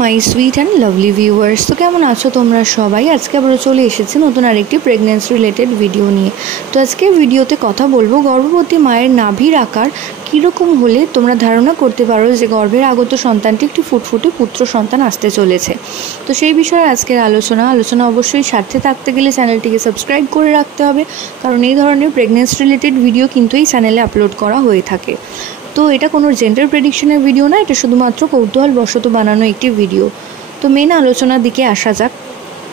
My sweet and lovely viewers, তো কেমন আছো তোমরা সবাই? আজকে আবার চলে এসেছি নতুন আরেকটি প্রেগন্যান্সি রিলেটেড ভিডিও নিয়ে। তো আজকে ভিডিওতে কথা বলবো গর্ভবতী মায়ের নাভির আকার কীরকম হলে তোমরা ধারণা করতে পারো যে গর্ভের আগত সন্তানটি একটি ফুটফুটে পুত্র সন্তান আসতে চলেছে। তো সেই বিষয়ে আজকের আলোচনা অবশ্যই সাথে থাকতে গেলে চ্যানেলটিকে সাবস্ক্রাইব করে রাখতে হবে, কারণ এই ধরনের প্রেগন্যান্সি রিলেটেড ভিডিও কিন্তু এই চ্যানেলে আপলোড করা হয়ে থাকে। তো এটা কোনো জেন্ডার প্রেডিকশনের ভিডিও না, এটা শুধুমাত্র কৌতূহলবশত বানানো একটি ভিডিও। তো মেন আলোচনার দিকে আসা যাক।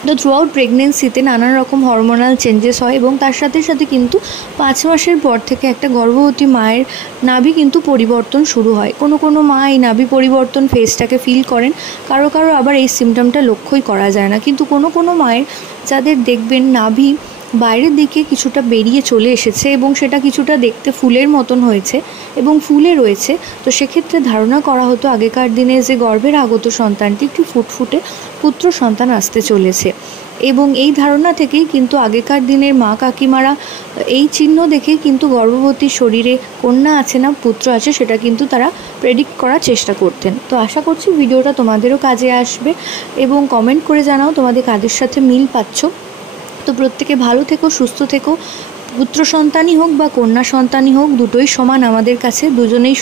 তো থ্রু আউট প্রেগনেন্সিতে নানান রকম হরমোনাল চেঞ্জেস হয় এবং তার সাথে সাথে কিন্তু 5 মাসের পর থেকে একটা গর্ভবতী মায়ের নাভি কিন্তু পরিবর্তন শুরু হয়। কোনো মা এই নাভি পরিবর্তন ফেজটাকে ফিল করেন, কারো আবার এই সিমটমটা লক্ষ্যই করা যায় না। কিন্তু কোনো মায়ের যাদের দেখবেন নাভি বাইরের দিকে কিছুটা বেরিয়ে চলে এসেছে এবং সেটা কিছুটা দেখতে ফুলের মতন হয়েছে এবং ফুলে রয়েছে, তো সেক্ষেত্রে ধারণা করা হতো আগেকার দিনে যে গর্ভের আগত সন্তানটি একটি ফুটফুটে পুত্র সন্তান আসতে চলেছে। এবং এই ধারণা থেকেই কিন্তু আগেকার দিনের মা কাকিমারা এই চিহ্ন দেখেই কিন্তু গর্ভবতী শরীরে কন্যা আছে না পুত্র আছে সেটা কিন্তু তারা প্রেডিক্ট করার চেষ্টা করতেন। তো আশা করছি ভিডিওটা তোমাদেরও কাজে আসবে এবং কমেন্ট করে জানাও তোমাদের কাদের সাথে মিল পাচ্ছ। তো প্রত্যেকে ভালো থেকো, সুস্থ থেকো। পুত্র সন্তানই হোক বা কন্যা সন্তানই হোক, দুটোই সমান আমাদের কাছে। দুজনেই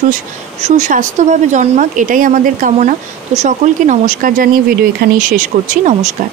সুস্বাস্থ্যভাবে জন্মাক, এটাই আমাদের কামনা। তো সকলকে নমস্কার জানিয়ে ভিডিও এখানেই শেষ করছি। নমস্কার।